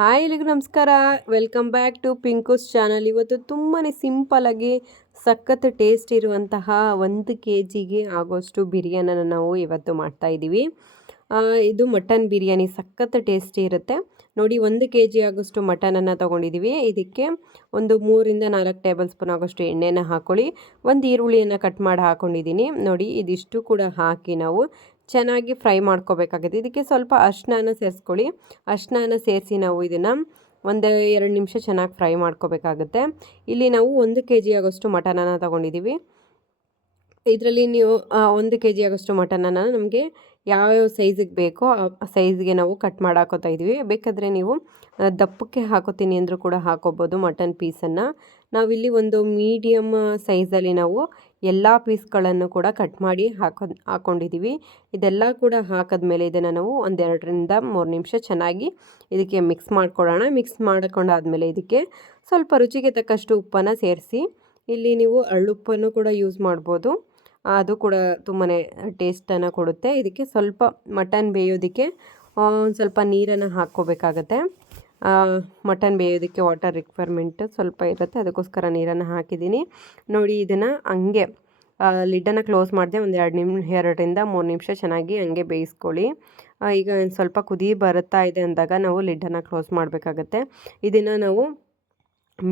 Hi ಎಲ್ಲಿಗೂ ನಮಸ್ಕಾರ. Welcome back to Pinkoos channel ಇವತ್ತು ತುಂಬಾ ಸಿಂಪಲಾಗಿ ಸಖತ್ ಟೇಸ್ಟ್ ಇರುವಂತಹ ಒಂದು ಕೆ ಜಿಗೆ ಆಗೋಷ್ಟು ಬಿರಿಯಾನಿನ ನಾವು ಇವತ್ತು ಮಾಡ್ತಾ ಇದ್ದೀವಿ. ಇದು ಮಟನ್ ಬಿರಿಯಾನಿ ಸಖತ್ ಟೇಸ್ಟಿ ಇರುತ್ತೆ. ನೋಡಿ, ಒಂದು ಕೆ ಜಿ ಆಗೋಷ್ಟು ಮಟನನ್ನು ತೊಗೊಂಡಿದ್ದೀವಿ. ಇದಕ್ಕೆ ಒಂದು ಮೂರಿಂದ ನಾಲ್ಕು ಟೇಬಲ್ ಸ್ಪೂನ್ ಆಗೋಷ್ಟು ಎಣ್ಣೆನ ಹಾಕ್ಕೊಳ್ಳಿ ಒಂದು ಈರುಳ್ಳಿಯನ್ನು ಕಟ್ ಮಾಡಿ ಹಾಕ್ಕೊಂಡಿದ್ದೀನಿ ನೋಡಿ, ಇದಿಷ್ಟು ಕೂಡ ಹಾಕಿ ನಾವು ಚೆನ್ನಾಗಿ ಫ್ರೈ ಮಾಡ್ಕೋಬೇಕಾಗುತ್ತೆ. ಇದಕ್ಕೆ ಸ್ವಲ್ಪ ಅರ್ಶಿನ ಸೇರಿಸ್ಕೊಳ್ಳಿ. ಅರ್ಶಿನ ಸೇರಿಸಿ ನಾವು ಇದನ್ನು ಒಂದು ಎರಡು ನಿಮಿಷ ಚೆನ್ನಾಗಿ ಫ್ರೈ ಮಾಡ್ಕೋಬೇಕಾಗುತ್ತೆ. ಇಲ್ಲಿ ನಾವು ಒಂದು ಕೆ ಜಿ ಆಗೋಷ್ಟು ಮಟನನ್ನು ತೊಗೊಂಡಿದ್ದೀವಿ. ಇದರಲ್ಲಿ ನೀವು ಒಂದು ಕೆ ಜಿ ಆಗೋಷ್ಟು ಮಟನನ್ನು ನಮಗೆ ಯಾವ್ಯಾವ ಸೈಜಿಗೆ ಬೇಕೋ ಆ ಸೈಜ್ಗೆ ನಾವು ಕಟ್ ಮಾಡಿ ಹಾಕೋತಾ ಇದ್ದೀವಿ ಬೇಕಾದರೆ ನೀವು ದಪ್ಪಕ್ಕೆ ಹಾಕೋತೀನಿ ಅಂದರೂ ಕೂಡ ಹಾಕೋಬೋದು ಮಟನ್ ಪೀಸನ್ನು ನಾವಿಲ್ಲಿ ಒಂದು ಮೀಡಿಯಮ್ ಸೈಜಲ್ಲಿ ನಾವು ಎಲ್ಲ ಪೀಸ್ಗಳನ್ನು ಕೂಡ ಕಟ್ ಮಾಡಿ ಹಾಕೋ ಹಾಕ್ಕೊಂಡಿದ್ದೀವಿ ಇದೆಲ್ಲ ಕೂಡ ಹಾಕಿದ್ಮೇಲೆ ಇದನ್ನು ನಾವು ಒಂದೆರಡರಿಂದ ಮೂರು ನಿಮಿಷ ಚೆನ್ನಾಗಿ ಇದಕ್ಕೆ ಮಿಕ್ಸ್ ಮಾಡಿಕೊಡೋಣ. ಮಿಕ್ಸ್ ಮಾಡ್ಕೊಂಡಾದಮೇಲೆ ಇದಕ್ಕೆ ಸ್ವಲ್ಪ ರುಚಿಗೆ ತಕ್ಕಷ್ಟು ಉಪ್ಪನ್ನು ಸೇರಿಸಿ, ಇಲ್ಲಿ ನೀವು ಅಳ್ಳುಪ್ಪನ್ನು ಕೂಡ ಯೂಸ್ ಮಾಡ್ಬೋದು. ಅದು ಕೂಡ ತುಂಬಾ ಟೇಸ್ಟನ್ನು ಕೊಡುತ್ತೆ. ಇದಕ್ಕೆ ಸ್ವಲ್ಪ ಮಟನ್ ಬೇಯೋದಕ್ಕೆ ಒಂದು ಸ್ವಲ್ಪ ನೀರನ್ನು ಹಾಕ್ಕೋಬೇಕಾಗತ್ತೆ. ಮಟನ್ ಬೇಯೋದಕ್ಕೆ ವಾಟರ್ ರಿಕ್ವೈರ್ಮೆಂಟ್ ಸ್ವಲ್ಪ ಇರುತ್ತೆ. ಅದಕ್ಕೋಸ್ಕರ ನೀರನ್ನು ಹಾಕಿದ್ದೀನಿ. ನೋಡಿ, ಇದನ್ನು ಹಂಗೆ ಲಿಡ್ಡನ್ನು ಕ್ಲೋಸ್ ಮಾಡಿದೆ ಒಂದು ಎರಡು ನಿಮಿಷ ಎರಡರಿಂದ ಮೂರು ನಿಮಿಷ ಚೆನ್ನಾಗಿ ಹಂಗೆ ಬೇಯಿಸ್ಕೊಳ್ಳಿ. ಈಗ ಸ್ವಲ್ಪ ಕುದಿ ಬರುತ್ತಾ ಇದೆ ಅಂದಾಗ ನಾವು ಲಿಡ್ಡನ್ನು ಕ್ಲೋಸ್ ಮಾಡಬೇಕಾಗತ್ತೆ. ಇದನ್ನು ನಾವು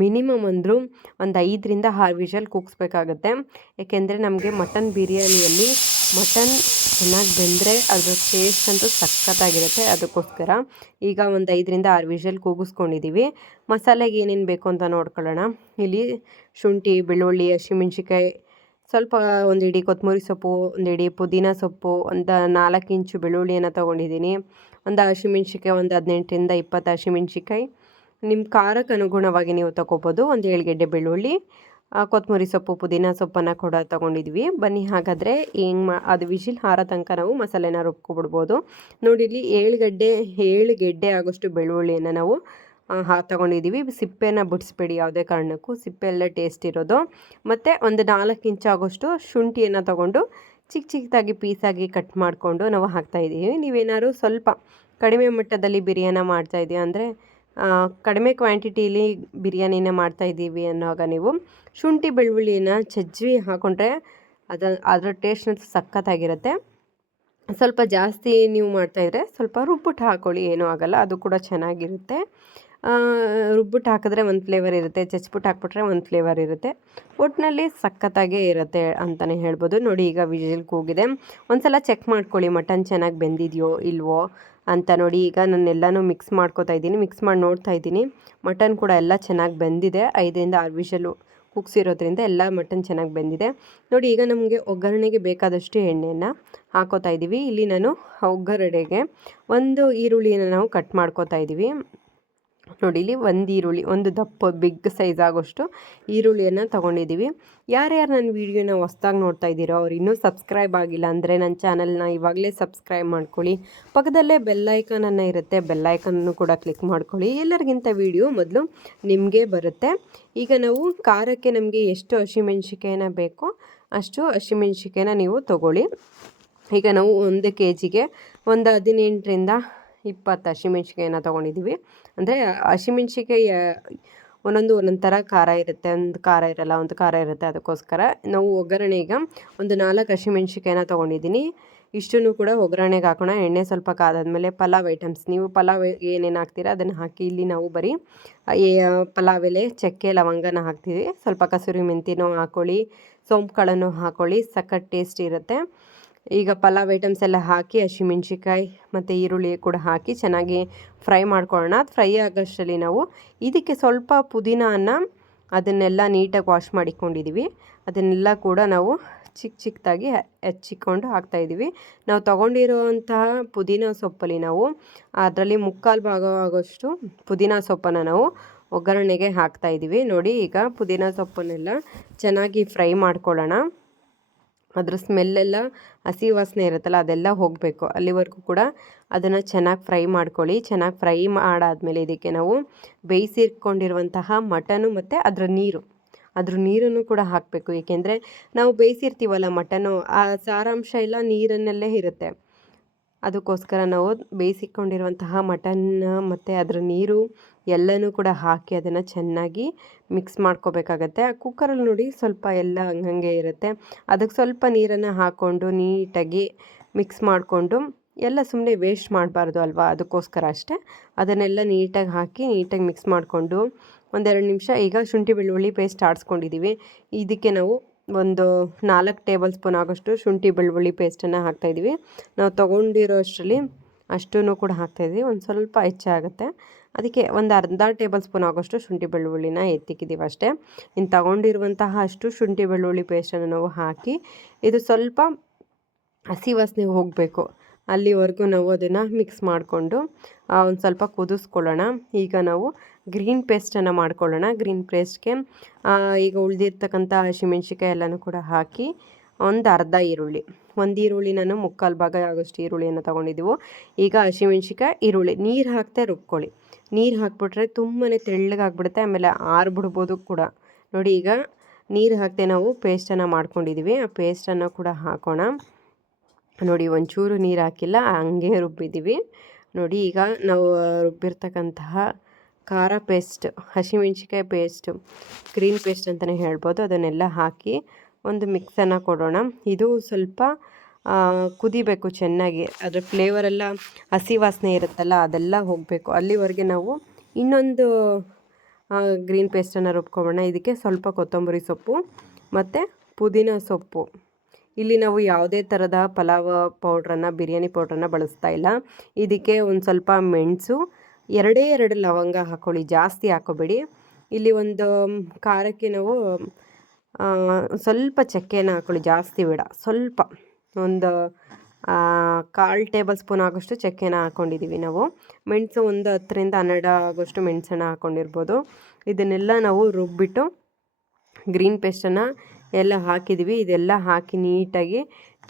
ಮಿನಿಮಮ್ ಅಂದರೂ ಒಂದು ಐದರಿಂದ ಆರು ವಿಷಲ್ ಕೂಗಿಸ್ಬೇಕಾಗತ್ತೆ. ಏಕೆಂದರೆ ನಮಗೆ ಮಟನ್ ಬಿರಿಯಾನಿಯಲ್ಲಿ ಮಟನ್ ಚೆನ್ನಾಗಿ ಬೆಂದರೆ ಅದರ ಟೇಸ್ಟ್ ಅಂತೂ ಸಖತ್ತಾಗಿರುತ್ತೆ ಅದಕ್ಕೋಸ್ಕರ. ಈಗ ಒಂದು ಐದರಿಂದ ಆರು ವಿಷಲ್ ಕೂಗಿಸ್ಕೊಂಡಿದ್ದೀವಿ ಮಸಾಲೆಗೆ ಏನೇನು ಬೇಕು ಅಂತ ನೋಡ್ಕೊಳ್ಳೋಣ. ಇಲ್ಲಿ ಶುಂಠಿ, ಬೆಳ್ಳುಳ್ಳಿ ಹಸಿಮೆಣ್ಸಿಕಾಯಿ ಸ್ವಲ್ಪ ಒಂದು ಇಡೀ ಕೊತ್ತಂಬರಿ ಸೊಪ್ಪು, ಒಂದು ಇಡೀ ಪುದೀನ ಸೊಪ್ಪು, ಒಂದು ನಾಲ್ಕು ಇಂಚು ಬೆಳ್ಳುಳ್ಳಿಯನ್ನು ತೊಗೊಂಡಿದ್ದೀನಿ ಒಂದು ಹಸಿಮೆಣ್ಸಿಕಾಯಿ ಒಂದು ಹದಿನೆಂಟರಿಂದ ಇಪ್ಪತ್ತು ಹಸಿಮೆಣ್ಸಿಕಾಯಿ ನಿಮ್ಮ ಖಾರಕ್ಕೆ ಅನುಗುಣವಾಗಿ ನೀವು ತಗೋಬೋದು. ಒಂದು ಏಳು ಗೆಡ್ಡೆ ಬೆಳ್ಳುಳ್ಳಿ ಕೊತ್ತಂಬರಿ ಸೊಪ್ಪು, ಪುದೀನ ಸೊಪ್ಪನ್ನು ಕೂಡ ತೊಗೊಂಡಿದ್ವಿ. ಬನ್ನಿ, ಹಾಗಾದರೆ ಹೆಂಗೆ ಮಾ, ಅದು ವಿಜಿಲ್ ಹಾರ ತನಕ ನಾವು ಮಸಾಲೆನ ರುಬ್ಕೊಬಿಡ್ಬೋದು. ನೋಡಿ, ಇಲ್ಲಿ ಏಳು ಗಡ್ಡೆ ಏಳು ಗೆಡ್ಡೆ ಆಗೋಷ್ಟು ಬೆಳ್ಳುಳ್ಳಿಯನ್ನು ನಾವು ಹಾ, ತೊಗೊಂಡಿದ್ದೀವಿ. ಸಿಪ್ಪೆನ ಬಿಡಿಸ್ಬೇಡಿ ಯಾವುದೇ ಕಾರಣಕ್ಕೂ. ಸಿಪ್ಪೆ ಎಲ್ಲ ಟೇಸ್ಟ್ ಇರೋದು. ಮತ್ತು ಒಂದು ನಾಲ್ಕು ಇಂಚ್ ಆಗೋಷ್ಟು ಶುಂಠಿಯನ್ನು ತೊಗೊಂಡು ಚಿಕ್ಕ ಚಿಕ್ಕದಾಗಿ ಪೀಸಾಗಿ ಕಟ್ ಮಾಡಿಕೊಂಡು ನಾವು ಹಾಕ್ತಾಯಿದ್ದೀವಿ ನೀವೇನಾದ್ರು ಸ್ವಲ್ಪ ಕಡಿಮೆ ಮಟ್ಟದಲ್ಲಿ ಬಿರಿಯಾನಿ ಮಾಡ್ತಾಯಿದ್ದೀವಿ ಅಂದರೆ ಕಡಿಮೆ ಕ್ವಾಂಟಿಟೀಲಿ ಬಿರಿಯಾನಿನ ಮಾಡ್ತಾಯಿದ್ದೀವಿ ಅನ್ನೋವಾಗ ನೀವು ಶುಂಠಿ ಬೆಳ್ಳುಳ್ಳಿನ ಚಜ್ಜಿ ಹಾಕ್ಕೊಂಡ್ರೆ ಅದ, ಅದರ ಟೇಸ್ಟ್ ಅಂತೂ ಸಖತ್ತಾಗಿರುತ್ತೆ. ಸ್ವಲ್ಪ ಜಾಸ್ತಿ ನೀವು ಮಾಡ್ತಾಯಿದ್ರೆ ಸ್ವಲ್ಪ ರುಬ್ಬಿಟ್ಟು ಹಾಕ್ಕೊಳ್ಳಿ ಏನೂ ಆಗಲ್ಲ, ಅದು ಕೂಡ ಚೆನ್ನಾಗಿರುತ್ತೆ. ರುಬ್ಬಿಟ್ಟು ಹಾಕಿದ್ರೆ ಒಂದು ಫ್ಲೇವರ್ ಇರುತ್ತೆ, ಚಚ್ಬಿಟ್ಟು ಹಾಕ್ಬಿಟ್ರೆ ಒಂದು ಫ್ಲೇವರ್ ಇರುತ್ತೆ. ಒಟ್ಟಿನಲ್ಲಿ ಸಖತ್ತಾಗೇ ಇರುತ್ತೆ ಅಂತಲೇ ಹೇಳ್ಬೋದು. ನೋಡಿ ಈಗ ವಿಜಿಲ್ ಕೂಗಿದೆ. ಒಂದ್ಸಲ ಚೆಕ್ ಮಾಡ್ಕೊಳ್ಳಿ, ಮಟನ್ ಚೆನ್ನಾಗಿ ಬೆಂದಿದೆಯೋ, ಇಲ್ವೋ? ಅಂತ ನೋಡಿ ಈಗ ನಾನು ಎಲ್ಲನೂ ಮಿಕ್ಸ್ ಮಾಡ್ಕೋತಾ ಇದ್ದೀನಿ. ಮಿಕ್ಸ್ ಮಾಡಿ ನೋಡ್ತಾ ಇದ್ದೀನಿ. ಮಟನ್ ಕೂಡ ಎಲ್ಲ ಚೆನ್ನಾಗಿ ಬೆಂದಿದೆ. ಐದರಿಂದ ಆರು ವಿಷಲು ಕುಗ್ಸಿರೋದ್ರಿಂದ ಎಲ್ಲ ಮಟನ್ ಚೆನ್ನಾಗಿ ಬೆಂದಿದೆ. ನೋಡಿ ಈಗ ನಮಗೆ ಒಗ್ಗರಣೆಗೆ ಬೇಕಾದಷ್ಟು ಎಣ್ಣೆಯನ್ನು ಹಾಕೋತಾ ಇದ್ದೀವಿ ಇಲ್ಲಿ ನಾನು ಒಗ್ಗರಣೆಗೆ ಒಂದು ಈರುಳ್ಳಿಯನ್ನು ನಾವು ಕಟ್ ಮಾಡ್ಕೋತಾ ಇದ್ದೀವಿ ನೋಡಿ ಇಲ್ಲಿ ಒಂದು ಈರುಳ್ಳಿ, ಒಂದು ದಪ್ಪ ಬಿಗ್ ಸೈಜ್ ಆಗೋಷ್ಟು ಈರುಳ್ಳಿಯನ್ನು ತೊಗೊಂಡಿದ್ದೀವಿ ಯಾರ್ಯಾರು ನನ್ನ ವೀಡಿಯೋನ ಹೊಸ್ದಾಗಿ ನೋಡ್ತಾ ಇದ್ದೀರೋ ಅವ್ರು ಇನ್ನೂ ಸಬ್ಸ್ಕ್ರೈಬ್ ಆಗಿಲ್ಲ ಅಂದರೆ ನನ್ನ ಚಾನಲ್ನ ಇವಾಗಲೇ ಸಬ್ಸ್ಕ್ರೈಬ್ ಮಾಡ್ಕೊಳ್ಳಿ. ಪಕ್ಕದಲ್ಲೇ ಬೆಲ್ಲೈಕನನ್ನು ಇರುತ್ತೆ ಬೆಲ್ಲೈಕನ್ನು ಕೂಡ ಕ್ಲಿಕ್ ಮಾಡ್ಕೊಳ್ಳಿ. ಎಲ್ಲರಿಗಿಂತ ವೀಡಿಯೋ ಮೊದಲು ನಿಮಗೆ ಬರುತ್ತೆ. ಈಗ ನಾವು ಖಾರಕ್ಕೆ ನಮಗೆ ಎಷ್ಟು ಹಸಿಮೆಣ್ಸಿಕಾಯಿನ ಬೇಕೋ ಅಷ್ಟು ಹಸಿಮೆಣ್ಸಿಕಾಯಿನ ನೀವು ತೊಗೊಳ್ಳಿ. ಈಗ ನಾವು ಒಂದು ಕೆ ಜಿಗೆ ಒಂದು ಹದಿನೆಂಟರಿಂದ ಇಪ್ಪತ್ತು ಹಸಿಮೆಣ್ಸಿಕಾಯಿನ ತೊಗೊಂಡಿದ್ದೀವಿ ಅಂದರೆ ಹಸಿಮೆಣ್ಸಿಕಾಯಿ ಒಂದೊಂದು ಒಂದೊಂದು ಥರ ಖಾರ ಇರುತ್ತೆ. ಒಂದು ಖಾರ ಇರಲ್ಲ, ಒಂದು ಖಾರ ಇರುತ್ತೆ ಅದಕ್ಕೋಸ್ಕರ. ನಾವು ಒಗ್ಗರಣೆಗೆ ಒಂದು ನಾಲ್ಕು ಹಸಿಮೆಣ್ಸಿಕಾಯಿನ ತೊಗೊಂಡಿದ್ದೀನಿ ಇಷ್ಟನ್ನು ಕೂಡ ಒಗ್ಗರಣೆಗೆ ಹಾಕೋಣ. ಎಣ್ಣೆ ಸ್ವಲ್ಪ ಕಾದಾದಮೇಲೆ ಪಲಾವ್ ಐಟಮ್ಸ್. ನೀವು ಪಲಾವ್ ಏನೇನು ಹಾಕ್ತೀರಾ ಅದನ್ನು ಹಾಕಿ ಇಲ್ಲಿ ನಾವು ಬರೀ ಪಲಾವ್ ಎಲೆ, ಚಕ್ಕೆ, ಲವಂಗನ ಹಾಕ್ತೀವಿ. ಸ್ವಲ್ಪ ಕಸೂರಿ ಮೆಂತಿನೂ ಹಾಕ್ಕೊಳ್ಳಿ ಸೋಂಪುಗಳನ್ನು ಹಾಕೊಳ್ಳಿ. ಸಖತ್ ಟೇಸ್ಟ್ ಇರುತ್ತೆ. ಈಗ ಪಲಾವ್ ಐಟಮ್ಸ್ ಎಲ್ಲ ಹಾಕಿ ಹಸಿಮೆಣ್ಸಿಕಾಯಿ ಮತ್ತು ಈರುಳ್ಳಿ ಕೂಡ ಹಾಕಿ ಚೆನ್ನಾಗಿ ಫ್ರೈ ಮಾಡ್ಕೊಳ್ಳೋಣ. ಅದು ಫ್ರೈ ಆಗೋಷ್ಟರಲ್ಲಿ ನಾವು ಇದಕ್ಕೆ ಸ್ವಲ್ಪ ಪುದೀನಾನ ಅದನ್ನೆಲ್ಲ ನೀಟಾಗಿ ವಾಶ್ ಮಾಡಿಕೊಂಡಿದ್ದೀವಿ ಅದನ್ನೆಲ್ಲ ಕೂಡ ನಾವು ಚಿಕ್ಕ ಚಿಕ್ಕದಾಗಿ ಹೆಚ್ಚಿಕೊಂಡು ಹಾಕ್ತಾಯಿದ್ದೀವಿ ನಾವು ತೊಗೊಂಡಿರುವಂತಹ ಪುದೀನ ಸೊಪ್ಪಲ್ಲಿ ನಾವು ಅದರಲ್ಲಿ ಮುಕ್ಕಾಲು ಭಾಗ ಆಗೋಷ್ಟು ಪುದೀನ ಸೊಪ್ಪನ್ನು ನಾವು ಒಗ್ಗರಣೆಗೆ ಹಾಕ್ತಾಯಿದ್ದೀವಿ ನೋಡಿ ಈಗ ಪುದೀನ ಸೊಪ್ಪನ್ನೆಲ್ಲ ಚೆನ್ನಾಗಿ ಫ್ರೈ ಮಾಡ್ಕೊಳ್ಳೋಣ. ಅದ್ರ ಸ್ಮೆಲ್ಲೆಲ್ಲ ಹಸಿ ವಾಸನೆ ಇರುತ್ತಲ್ಲ, ಅದೆಲ್ಲ ಹೋಗಬೇಕು. ಅಲ್ಲಿವರೆಗೂ ಕೂಡ ಅದನ್ನು ಚೆನ್ನಾಗಿ ಫ್ರೈ ಮಾಡ್ಕೊಳ್ಳಿ. ಚೆನ್ನಾಗಿ ಫ್ರೈ ಮಾಡಾದಮೇಲೆ ಇದಕ್ಕೆ ನಾವು ಬೇಯಿಸಿಟ್ಕೊಂಡಿರುವಂತಹ ಮಟನು ಮತ್ತು ಅದರ ನೀರು. ಅದ್ರ ನೀರನ್ನು ಕೂಡ ಹಾಕಬೇಕು. ಏಕೆಂದರೆ ನಾವು ಬೇಯಿಸಿರ್ತೀವಲ್ಲ ಮಟನು, ಆ ಸಾರಾಂಶ ಎಲ್ಲ ನೀರನ್ನಲ್ಲೇ ಇರುತ್ತೆ. ಅದಕ್ಕೋಸ್ಕರ ನಾವು ಬೇಯಿಸಿಕೊಂಡಿರುವಂತಹ ಮಟನ್, ಮತ್ತು ಅದರ ನೀರು ಎಲ್ಲನೂ ಕೂಡ ಹಾಕಿ ಅದನ್ನು ಚೆನ್ನಾಗಿ ಮಿಕ್ಸ್ ಮಾಡ್ಕೋಬೇಕಾಗತ್ತೆ. ಆ ಕುಕ್ಕರಲ್ಲಿ ನೋಡಿ ಸ್ವಲ್ಪ ಎಲ್ಲ ಹಂಗಂಗೆ ಇರುತ್ತೆ. ಅದಕ್ಕೆ ಸ್ವಲ್ಪ ನೀರನ್ನು ಹಾಕ್ಕೊಂಡು ನೀಟಾಗಿ ಮಿಕ್ಸ್ ಮಾಡಿಕೊಂಡು ಎಲ್ಲ ಸುಮ್ಮನೆ ವೇಸ್ಟ್ ಮಾಡಬಾರ್ದು ಅಲ್ವಾ? ಅದಕ್ಕೋಸ್ಕರ ಅಷ್ಟೇ. ಅದನ್ನೆಲ್ಲ ನೀಟಾಗಿ ಹಾಕಿ ನೀಟಾಗಿ ಮಿಕ್ಸ್ ಮಾಡಿಕೊಂಡು ಒಂದೆರಡು ನಿಮಿಷ ಈಗ ಶುಂಠಿ ಬೆಳ್ಳುಳ್ಳಿ ಪೇಸ್ಟ್ ಆಡಿಸ್ಕೊಂಡಿದ್ದೀವಿ ಇದಕ್ಕೆ ನಾವು ಒಂದು ನಾಲ್ಕು ಟೇಬಲ್ ಸ್ಪೂನ್ ಆಗೋಷ್ಟು ಶುಂಠಿ ಬೆಳ್ಳುಳ್ಳಿ ಪೇಸ್ಟನ್ನು ಹಾಕ್ತಾಯಿದ್ದೀವಿ ನಾವು ತೊಗೊಂಡಿರೋ ಅಷ್ಟರಲ್ಲಿ ಅಷ್ಟೂ ಕೂಡ ಹಾಕ್ತಾಯಿದ್ವಿ ಒಂದು ಸ್ವಲ್ಪ ಹೆಚ್ಚಾಗುತ್ತೆ. ಅದಕ್ಕೆ ಒಂದು ಅರ್ಧ ಟೇಬಲ್ ಸ್ಪೂನ್ ಆಗೋಷ್ಟು ಶುಂಠಿ ಬೆಳ್ಳುಳ್ಳಿನ ಎತ್ತಿಕ್ಕಿದ್ದೀವಿ ಅಷ್ಟೇ. ಇನ್ನು ತಗೊಂಡಿರುವಂತಹ ಅಷ್ಟು ಶುಂಠಿ ಬೆಳ್ಳುಳ್ಳಿ ಪೇಸ್ಟನ್ನು ನಾವು ಹಾಕಿ, ಇದು ಸ್ವಲ್ಪ ಹಸಿ ವಾಸನೆ ಹೋಗಬೇಕು. ಅಲ್ಲಿವರೆಗೂ ನಾವು ಅದನ್ನು ಮಿಕ್ಸ್ ಮಾಡಿಕೊಂಡು ಒಂದು ಸ್ವಲ್ಪ ಕುದಿಸ್ಕೊಳ್ಳೋಣ. ಈಗ ನಾವು ಗ್ರೀನ್ ಪೇಸ್ಟನ್ನು ಮಾಡ್ಕೊಳ್ಳೋಣ. ಗ್ರೀನ್ ಪೇಸ್ಟ್ಗೆ ಈಗ ಉಳಿದಿರ್ತಕ್ಕಂಥ ಹಸಿಮೆಣ್ಸಿಕಾಯಿ ಎಲ್ಲನೂ ಕೂಡ ಹಾಕಿ, ಒಂದು ಅರ್ಧ ಈರುಳ್ಳಿ. ಒಂದು ಈರುಳ್ಳಿ ನಾನು ಮುಕ್ಕಾಲು ಭಾಗ ಆಗೋಷ್ಟು ಈರುಳ್ಳಿಯನ್ನು ತೊಗೊಂಡಿದ್ದೀವಿ. ಈಗ ಹಸಿಮೆಣ್ಸಿಕಾಯಿ ಈರುಳ್ಳಿ. ನೀರು ಹಾಕ್ತಾ ರುಬ್ಕೊಳ್ಳಿ. ನೀರು ಹಾಕ್ಬಿಟ್ರೆ ತುಂಬಾ ತೆಳ್ಳಗಾಗ್ಬಿಡುತ್ತೆ ಆಮೇಲೆ ಆರ್ಬಿಡ್ಬೋದು ಕೂಡ. ನೋಡಿ ಈಗ ನೀರು ಹಾಕ್ತೆ ನಾವು ಪೇಸ್ಟನ್ನು ಮಾಡ್ಕೊಂಡಿದ್ದೀವಿ. ಆ ಪೇಸ್ಟನ್ನು ಕೂಡ ಹಾಕೋಣ. ನೋಡಿ ಒಂಚೂರು ನೀರು ಹಾಕಿಲ್ಲ, ಹಂಗೆ ರುಬ್ಬಿದ್ದೀವಿ ನೋಡಿ ಈಗ ನಾವು ರುಬ್ಬಿರ್ತಕ್ಕಂತಹ ಖಾರ ಪೇಸ್ಟ್ ಹಸಿಮೆಣ್ಸಿಕಾಯಿ ಪೇಸ್ಟ್, ಗ್ರೀನ್ ಪೇಸ್ಟ್ ಅಂತಲೇ ಹೇಳ್ಬೋದು. ಅದನ್ನೆಲ್ಲ ಹಾಕಿ ಒಂದು ಮಿಕ್ಸನ್ನು ಕೊಡೋಣ. ಇದು ಸ್ವಲ್ಪ ಕುದಿಬೇಕು ಚೆನ್ನಾಗಿ. ಅದರ ಫ್ಲೇವರೆಲ್ಲ ಹಸಿ ವಾಸನೆ ಇರುತ್ತಲ್ಲ, ಅದೆಲ್ಲ ಹೋಗಬೇಕು. ಅಲ್ಲಿವರೆಗೆ ನಾವು ಇನ್ನೊಂದು ಗ್ರೀನ್ ಪೇಸ್ಟನ್ನು ರುಬ್ಕೊಬೋಣ ಇದಕ್ಕೆ ಸ್ವಲ್ಪ ಕೊತ್ತಂಬರಿ ಸೊಪ್ಪು ಮತ್ತು ಪುದೀನ ಸೊಪ್ಪು. ಇಲ್ಲಿ ನಾವು ಯಾವುದೇ ಥರದ ಪಲಾವ್ ಪೌಡ್ರನ್ನು, ಬಿರಿಯಾನಿ ಪೌಡ್ರನ್ನು ಬಳಸ್ತಾ ಇಲ್ಲ. ಇದಕ್ಕೆ ಒಂದು ಸ್ವಲ್ಪ ಮೆಣಸು, ಎರಡೇ ಎರಡು ಲವಂಗ ಹಾಕ್ಕೊಳ್ಳಿ ಜಾಸ್ತಿ ಹಾಕೋಬೇಡಿ. ಇಲ್ಲಿ ಒಂದು ಖಾರಕ್ಕೆ ನಾವು ಸ್ವಲ್ಪ ಚಕ್ಕೆನ ಹಾಕ್ಕೊಳ್ಳಿ ಜಾಸ್ತಿ ಬೇಡ, ಸ್ವಲ್ಪ. ಒಂದು ಕಾಲು ಟೇಬಲ್ ಸ್ಪೂನ್ ಆಗೋಷ್ಟು ಚಕ್ಕೆನ ಹಾಕ್ಕೊಂಡಿದ್ದೀವಿ ನಾವು. ಮೆಣಸು ಒಂದು ಹತ್ತರಿಂದ ಹನ್ನೆರಡು ಆಗೋಷ್ಟು ಮೆಣಸನ್ನು ಹಾಕ್ಕೊಂಡಿರ್ಬೋದು ಇದನ್ನೆಲ್ಲ ನಾವು ರುಬ್ಬಿಟ್ಟು, ಗ್ರೀನ್ ಪೇಸ್ಟನ್ನು ಎಲ್ಲ ಹಾಕಿದ್ವಿ. ಇದೆಲ್ಲ ಹಾಕಿ ನೀಟಾಗಿ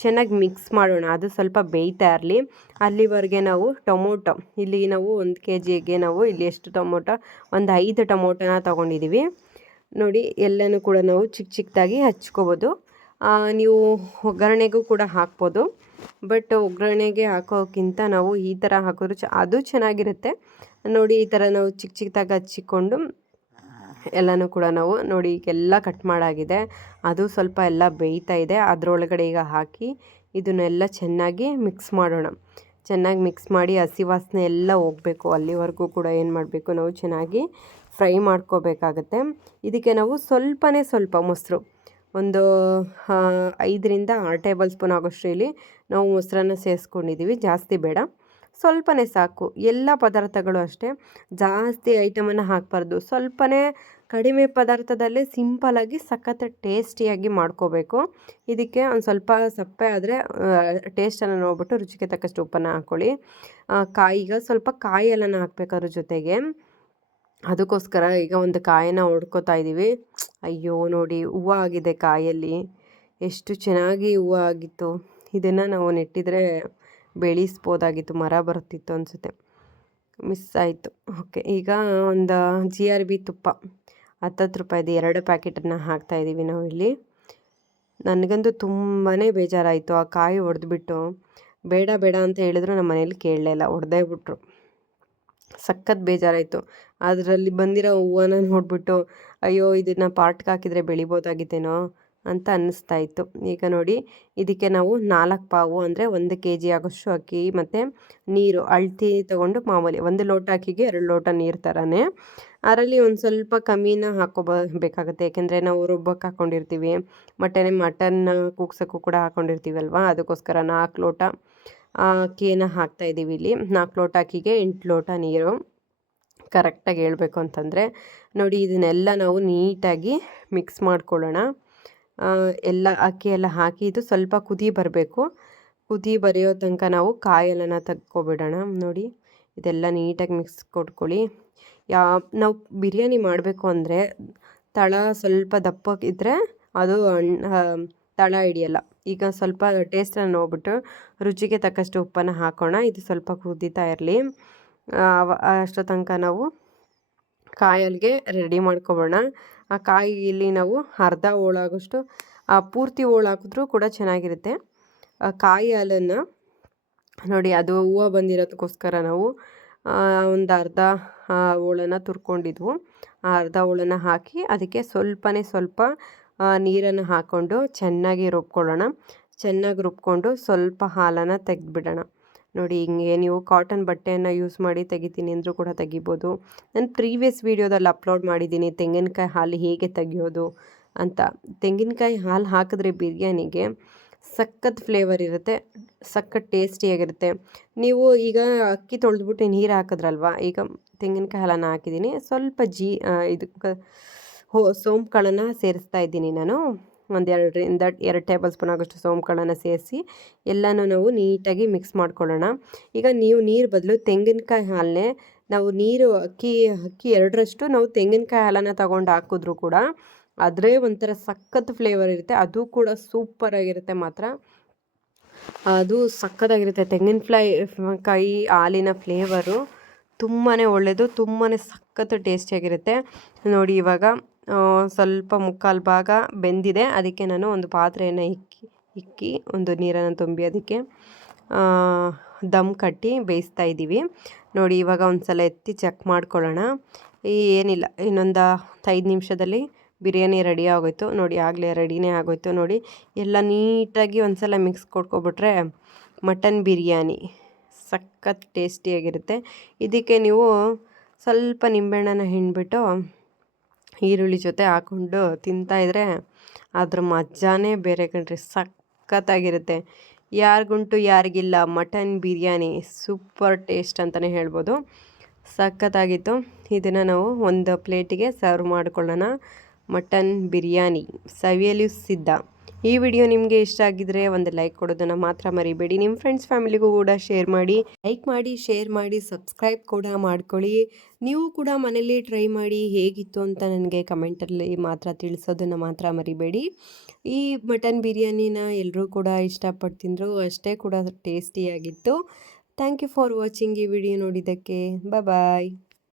ಚೆನ್ನಾಗಿ ಮಿಕ್ಸ್ ಮಾಡೋಣ. ಅದು ಸ್ವಲ್ಪ ಬೇಯ್ತಾ ಇರಲಿ. ಅಲ್ಲಿವರೆಗೆ ನಾವು ಟೊಮೊಟೊ, ಇಲ್ಲಿ ನಾವು ಒಂದು ಕೆ ಜಿಗೆ ನಾವು ಇಲ್ಲಿ ಎಷ್ಟು ಟೊಮೊಟೊ, ಒಂದು ಐದು ಟೊಮೊಟೊನ ತೊಗೊಂಡಿದ್ದೀವಿ ನೋಡಿ, ಎಲ್ಲನೂ ಕೂಡ ನಾವು ಚಿಕ್ಕ ಚಿಕ್ಕದಾಗಿ ಹಚ್ಕೋಬೋದು. ನೀವು ಒಗ್ಗರಣೆಗೂ ಕೂಡ ಹಾಕ್ಬೋದು. ಬಟ್ ಒಗ್ಗರಣೆಗೆ ಹಾಕೋಕ್ಕಿಂತ ನಾವು ಈ ಥರ ಹಾಕಿದ್ರು ಚ, ಅದು ಚೆನ್ನಾಗಿರುತ್ತೆ. ನೋಡಿ, ಈ ಥರ ನಾವು ಚಿಕ್ಕ ಚಿಕ್ಕದಾಗಿ ಹಚ್ಚಿಕೊಂಡು ಎಲ್ಲನೂ ಕೂಡ ನಾವು ನೋಡಿ ಈಗೆಲ್ಲ ಕಟ್ ಮಾಡಾಗಿದೆ. ಅದು ಸ್ವಲ್ಪ ಎಲ್ಲ ಬೇಯ್ತಾ ಇದೆ. ಅದರೊಳಗಡೆ ಈಗ ಹಾಕಿ ಇದನ್ನೆಲ್ಲ ಚೆನ್ನಾಗಿ ಮಿಕ್ಸ್ ಮಾಡೋಣ. ಚೆನ್ನಾಗಿ ಮಿಕ್ಸ್ ಮಾಡಿ ಹಸಿ ವಾಸನೆ ಎಲ್ಲ ಹೋಗಬೇಕು. ಅಲ್ಲಿವರೆಗೂ ಕೂಡ ಏನು ಮಾಡಬೇಕು? ನಾವು ಚೆನ್ನಾಗಿ ಫ್ರೈ ಮಾಡ್ಕೋಬೇಕಾಗತ್ತೆ. ಇದಕ್ಕೆ ನಾವು ಸ್ವಲ್ಪನೇ ಸ್ವಲ್ಪ ಮೊಸರು. ಒಂದು ಐದರಿಂದ ಆರು ಟೇಬಲ್ ಸ್ಪೂನ್ ಆಗೋಷ್ಟು ಇಲ್ಲಿ ನಾವು ಮೊಸರನ್ನ ಸೇರಿಸ್ಕೊಂಡಿದ್ದೀವಿ ಜಾಸ್ತಿ ಬೇಡ. ಸ್ವಲ್ಪನೇ ಸಾಕು. ಎಲ್ಲ ಪದಾರ್ಥಗಳು ಅಷ್ಟೇ. ಜಾಸ್ತಿ ಐಟಮನ್ನು ಹಾಕಬಾರ್ದು. ಸ್ವಲ್ಪನೇ ಕಡಿಮೆ ಪದಾರ್ಥದಲ್ಲೇ ಸಿಂಪಲಾಗಿ ಸಖತ್ ಟೇಸ್ಟಿಯಾಗಿ ಮಾಡ್ಕೋಬೇಕು. ಇದಕ್ಕೆ ಒಂದು ಸ್ವಲ್ಪ ಸಪ್ಪೆ ಆದರೆ ಟೇಸ್ಟನ್ನು ನೋಡ್ಬಿಟ್ಟು ರುಚಿಗೆ ತಕ್ಕಷ್ಟು ಉಪ್ಪನ್ನು ಹಾಕ್ಕೊಳ್ಳಿ ಕಾಯಿಗೆ ಸ್ವಲ್ಪ ಕಾಯಿ ಎಲ್ಲನ ಜೊತೆಗೆ. ಅದಕ್ಕೋಸ್ಕರ ಈಗ ಒಂದು ಕಾಯಿನ ಹೊಡ್ಕೋತಾ ಇದ್ದೀವಿ. ಅಯ್ಯೋ, ನೋಡಿ, ಹೂವು ಆಗಿದೆ ಕಾಯಲ್ಲಿ. ಎಷ್ಟು ಚೆನ್ನಾಗಿ ಹೂವು ಆಗಿತ್ತು. ಇದನ್ನು ನಾವು ನೆಟ್ಟಿದ್ರೆ ಬೆಳೆಸ್ಬೋದಾಗಿತ್ತು, ಮರ ಬರುತ್ತಿತ್ತು ಅನಿಸುತ್ತೆ. ಮಿಸ್ ಆಯಿತು. ಓಕೆ, ಈಗ ಒಂದು ಜಿ ಆರ್ ಬಿ ತುಪ್ಪ. ಹತ್ತತ್ತು ರೂಪಾಯಿದು ಎರಡು ಪ್ಯಾಕೆಟನ್ನು ಹಾಕ್ತಾಯಿದ್ದೀವಿ ನಾವು ಇಲ್ಲಿ. ನನಗಂತೂ ತುಂಬಾ ಬೇಜಾರಾಯಿತು. ಆ ಕಾಯಿ ಹೊಡೆದ್ಬಿಟ್ಟು ಬೇಡ ಬೇಡ ಅಂತ ಹೇಳಿದ್ರು ನಮ್ಮ ಮನೇಲಿ ಕೇಳಲೇ ಇಲ್ಲ. ಹೊಡೆದೇ ಬಿಟ್ರು. ಸಖತ್ ಬೇಜಾರಾಯಿತು. ಅದರಲ್ಲಿ ಬಂದಿರೋ ಹೂವನ್ನ ನೋಡಿಬಿಟ್ಟು, ಅಯ್ಯೋ, ಇದನ್ನು ಪಾಟ್ಗೆ ಹಾಕಿದರೆ ಬೆಳಿಬೋದಾಗಿತ್ತೇನೋ? ಅಂತ ಅನ್ನಿಸ್ತಾ ಇತ್ತು. ಈಗ ನೋಡಿ, ಇದಕ್ಕೆ ನಾವು ನಾಲ್ಕು ಪಾವು ಅಂದರೆ ಒಂದು ಕೆ ಜಿ ಆಗೋಷ್ಟು ಅಕ್ಕಿ ಮತ್ತು ನೀರು ಅಳ್ತಿ ತೊಗೊಂಡು ಮಾಮೂಲಿ ಒಂದು ಲೋಟ ಅಕ್ಕಿಗೆ ಎರಡು ಲೋಟ ನೀರು ಥರನೇ ಅದರಲ್ಲಿ ಒಂದು ಸ್ವಲ್ಪ ಕಮ್ಮಿನ ಹಾಕೋಬೇಕಾಗುತ್ತೆ. ಯಾಕೆಂದರೆ ನಾವು ರುಬ್ಬಕ್ಕೆ ಹಾಕ್ಕೊಂಡಿರ್ತೀವಿ ಮಟನ್ ಮಟನ್ ಕೂಗ್ಸೋಕ್ಕೂ ಕೂಡ ಹಾಕ್ಕೊಂಡಿರ್ತೀವಲ್ವ ಅದಕ್ಕೋಸ್ಕರ ನಾಲ್ಕು ಲೋಟ ಅಕ್ಕಿಯನ್ನು ಹಾಕ್ತಾಯಿದ್ದೀವಿ ಇಲ್ಲಿ. ನಾಲ್ಕು ಲೋಟ ಅಕ್ಕಿಗೆ ಎಂಟು ಲೋಟ ನೀರು. ಕರೆಕ್ಟಾಗಿ ಹೇಳಬೇಕು ಅಂತಂದರೆ, ನೋಡಿ, ಇದನ್ನೆಲ್ಲ ನಾವು ನೀಟಾಗಿ ಮಿಕ್ಸ್ ಮಾಡ್ಕೊಳ್ಳೋಣ. ಎಲ್ಲ ಅಕ್ಕಿ ಎಲ್ಲ ಹಾಕಿ ಇದು ಸ್ವಲ್ಪ ಕುದಿ ಬರಬೇಕು. ಕುದಿ ಬರೆಯೋ ತನಕ ನಾವು ಕಾಯೆಲ್ಲನ ತೆಗ್ಕೊಬಿಡೋಣ ನೋಡಿ, ಇದೆಲ್ಲ ನೀಟಾಗಿ ಮಿಕ್ಸ್ ಕೊಟ್ಕೊಳ್ಳಿ. ಯಾ, ನಾವು ಬಿರಿಯಾನಿ ಮಾಡಬೇಕು ಅಂದರೆ ತಳ ಸ್ವಲ್ಪ ದಪ್ಪಕ್ಕಿದ್ರೆ ಅದು ತಳ ಹಿಡಿಯಲ್ಲ. ಈಗ ಸ್ವಲ್ಪ ಟೇಸ್ಟನ್ನು ನೋಡ್ಬಿಟ್ಟು ರುಚಿಗೆ ತಕ್ಕಷ್ಟು ಉಪ್ಪನ್ನು ಹಾಕೋಣ. ಇದು ಸ್ವಲ್ಪ ಕುದೀತಾ ಇರಲಿ. ಅಷ್ಟೊತ್ತನಕ ತನಕ ನಾವು ಕಾಯಲ್ಗೆ ರೆಡಿ ಮಾಡ್ಕೊಬೋಣ. ಆ ಕಾಯಿಯಲ್ಲಿ ನಾವು ಅರ್ಧ ಹೋಳಾಗೋಷ್ಟು, ಆ ಪೂರ್ತಿ ಹೋಳಾಕಿದ್ರೂ ಕೂಡ ಚೆನ್ನಾಗಿರುತ್ತೆ. ಕಾಯಿ ಹಾಲನ್ನು ನೋಡಿ, ಅದು ಹೂವು ಬಂದಿರೋದಕ್ಕೋಸ್ಕರ ನಾವು ಒಂದು ಅರ್ಧ ಹೋಳನ್ನು ತುರ್ಕೊಂಡಿದ್ವು. ಆ ಅರ್ಧ ಹೋಳನ್ನು ಹಾಕಿ ಅದಕ್ಕೆ ಸ್ವಲ್ಪನೇ ಸ್ವಲ್ಪ ನೀರನ್ನು ಹಾಕ್ಕೊಂಡು ಚೆನ್ನಾಗಿ ರುಬ್ಕೊಳ್ಳೋಣ. ಚೆನ್ನಾಗಿ ರುಬ್ಕೊಂಡು ಸ್ವಲ್ಪ ಹಾಲನ್ನು ತೆಗೆದ್ಬಿಡೋಣ. ನೋಡಿ ಹಿಂಗೆ ನೀವು ಕಾಟನ್ ಬಟ್ಟೆಯನ್ನು ಯೂಸ್ ಮಾಡಿ ತೆಗಿತೀನಿ ಅಂದರೂ ಕೂಡ ತೆಗಿಬೋದು. ನಾನು ಪ್ರೀವಿಯಸ್ ವೀಡಿಯೋದಲ್ಲಿ ಅಪ್ಲೋಡ್ ಮಾಡಿದ್ದೀನಿ ತೆಂಗಿನಕಾಯಿ ಹಾಲು ಹೇಗೆ ತೆಗಿಯೋದು ಅಂತ. ತೆಂಗಿನಕಾಯಿ ಹಾಲು ಹಾಕಿದ್ರೆ ಬಿರಿಯಾನಿಗೆ ಸಖತ್ ಫ್ಲೇವರ್ ಇರುತ್ತೆ, ಸಖತ್ ಟೇಸ್ಟಿಯಾಗಿರುತ್ತೆ ನೀವು ಈಗ ಅಕ್ಕಿ ತೊಳೆದ್ಬಿಟ್ಟು ನೀರು ಹಾಕಿದ್ರಲ್ವ, ಈಗ ತೆಂಗಿನಕಾಯಿ ಹಾಲನ್ನು ಹಾಕಿದ್ದೀನಿ. ಸ್ವಲ್ಪ ಜೀ ಇದು ಹೋ ಸೋಂಪುಗಳನ್ನು ಸೇರಿಸ್ತಾ ಇದ್ದೀನಿ ನಾನು. ಒಂದು ಎರಡರಿಂದ ಎರಡು ಟೇಬಲ್ ಸ್ಪೂನ್ ಆಗೋಷ್ಟು ಸೋಂಪುಗಳನ್ನು ಸೇರಿಸಿ ಎಲ್ಲನೂ ನಾವು ನೀಟಾಗಿ ಮಿಕ್ಸ್ ಮಾಡ್ಕೊಳ್ಳೋಣ. ಈಗ ನೀವು ನೀರು ಬದಲು ತೆಂಗಿನಕಾಯಿ ಹಾಲನ್ನೇ ನಾವು ನೀರು ಅಕ್ಕಿ ಅಕ್ಕಿ ಎರಡರಷ್ಟು ನಾವು ತೆಂಗಿನಕಾಯಿ ಹಾಲನ್ನು ತಗೊಂಡು ಹಾಕಿದ್ರು ಕೂಡ ಅದರೇ ಒಂಥರ ಸಖತ್ ಫ್ಲೇವರ್ ಇರುತ್ತೆ. ಅದು ಕೂಡ ಸೂಪರಾಗಿರುತ್ತೆ ಮಾತ್ರ. ಅದು ಸಕ್ಕತ್ತಾಗಿರುತ್ತೆ ತೆಂಗಿನ ಫ್ಲೈ, ಕಾಯಿ ಹಾಲಿನ ಫ್ಲೇವರು ತುಂಬಾ ಒಳ್ಳೆಯದು ತುಂಬಾ ಸಖತ್ ಟೇಸ್ಟಿಯಾಗಿರುತ್ತೆ ನೋಡಿ ಇವಾಗ ಸ್ವಲ್ಪ ಮುಕ್ಕಾಲು ಭಾಗ ಬೆಂದಿದೆ. ಅದಕ್ಕೆ ನಾನು ಒಂದು ಪಾತ್ರೆಯನ್ನು ಇಕ್ಕಿ ಇಕ್ಕಿ ಒಂದು ನೀರನ್ನು ತುಂಬಿ ಅದಕ್ಕೆ ದಮ್ ಕಟ್ಟಿ ಬೇಯಿಸ್ತಾ ಇದ್ದೀವಿ. ನೋಡಿ, ಇವಾಗ ಒಂದು ಸಲ ಎತ್ತಿ ಚೆಕ್ ಮಾಡ್ಕೊಳ್ಳೋಣ. ಏನಿಲ್ಲ, ಇನ್ನೊಂದು ಐದು ನಿಮಿಷದಲ್ಲಿ ಬಿರಿಯಾನಿ ರೆಡಿ ಆಗೋಯ್ತು. ನೋಡಿ, ಆಗಲೇ ರೆಡಿನೇ ಆಗೋಯ್ತು. ನೋಡಿ, ಎಲ್ಲ ನೀಟಾಗಿ ಒಂದು ಸಲ ಮಿಕ್ಸ್ ಕೊಟ್ಕೊಬಿಟ್ರೆ ಮಟನ್ ಬಿರಿಯಾನಿ ಸಖತ್ ಟೇಸ್ಟಿಯಾಗಿರುತ್ತೆ. ಇದಕ್ಕೆ ನೀವು ಸ್ವಲ್ಪ ನಿಂಬೆಹಣ್ಣನ್ನು ಹಿಂಡ್ಬಿಟ್ಟು ಈರುಳ್ಳಿ ಜೊತೆ ಹಾಕ್ಕೊಂಡು ತಿಂತಾಯಿದ್ರೆ ಅದ್ರ ಮಜಾನೇ ಬೇರೆ ಕಣ್ರಿ ಸಖತ್ತಾಗಿರುತ್ತೆ. ಯಾರಿಗುಂಟು ಯಾರಿಗಿಲ್ಲ, ಮಟನ್ ಬಿರಿಯಾನಿ ಸೂಪರ್ ಟೇಸ್ಟ್ ಅಂತಲೇ ಹೇಳ್ಬೋದು. ಸಖತ್ತಾಗಿತ್ತು. ಇದನ್ನು ನಾವು ಒಂದು ಪ್ಲೇಟಿಗೆ ಸರ್ವ್ ಮಾಡ್ಕೊಳ್ಳೋಣ. ಮಟನ್ ಬಿರಿಯಾನಿ ಸವಿಯಲು ಸಿದ್ಧ. ಈ ವಿಡಿಯೋ ನಿಮಗೆ ಇಷ್ಟ ಆಗಿದ್ರೆ ಒಂದು ಲೈಕ್ ಕೊಡೋದನ್ನು ಮಾತ್ರ ಮರಿಬೇಡಿ. ನಿಮ್ಮ ಫ್ರೆಂಡ್ಸ್ ಫ್ಯಾಮಿಲಿಗೂ ಕೂಡ ಶೇರ್ ಮಾಡಿ. ಲೈಕ್ ಮಾಡಿ ಶೇರ್ ಮಾಡಿ ಸಬ್ಸ್ಕ್ರೈಬ್ ಕೂಡ ಮಾಡ್ಕೊಳ್ಳಿ. ನೀವು ಕೂಡ ಮನೇಲಿ ಟ್ರೈ ಮಾಡಿ ಹೇಗಿತ್ತು ಅಂತ ನನಗೆ ಕಮೆಂಟಲ್ಲಿ ಮಾತ್ರ ತಿಳಿಸೋದನ್ನು ಮಾತ್ರ ಮರಿಬೇಡಿ. ಈ ಮಟನ್ ಬಿರಿಯಾನಿನ ಎಲ್ಲರೂ ಕೂಡ ಇಷ್ಟಪಟ್ಟು ತಿಂದರು ಅಷ್ಟೇ ಕೂಡ ಟೇಸ್ಟಿಯಾಗಿತ್ತು ಥ್ಯಾಂಕ್ ಯು ಫಾರ್ ವಾಚಿಂಗ್ ಈ ವಿಡಿಯೋ ನೋಡಿದ್ದಕ್ಕೆ. ಬಾಯ್